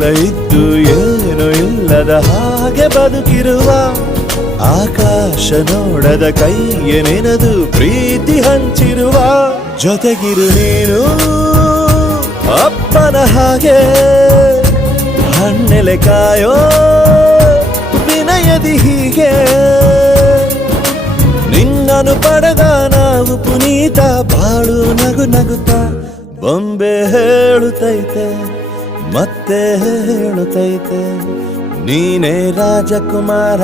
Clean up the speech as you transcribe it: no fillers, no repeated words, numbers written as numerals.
ಎಲ್ಲ ಇದ್ದು ಏನು ಇಲ್ಲದ ಹಾಗೆ ಬದುಕಿರುವ ಆಕಾಶ ನೋಡದ ಕೈಯೇ ನೆನೆದು ಪ್ರೀತಿ ಹಂಚಿರುವ ಜೊತೆಗಿರು ನೀನು ಅಪ್ಪನ ಹಾಗೆ ಹಣ್ಣೆಲೆ ಕಾಯೋ ವಿನಯದಿ ಹೀಗೆ ನಿನ್ನನು ಪಡೆದ ನಾವು ಪುನೀತ ಬಾಳು ನಗು ನಗುತ್ತಾ ಬೊಂಬೆ ಹೇಳುತ್ತೈತೆ ಮತ್ತೆ ಹೇಳುತ್ತೈತೆ ನೀನೇ ರಾಜಕುಮಾರ.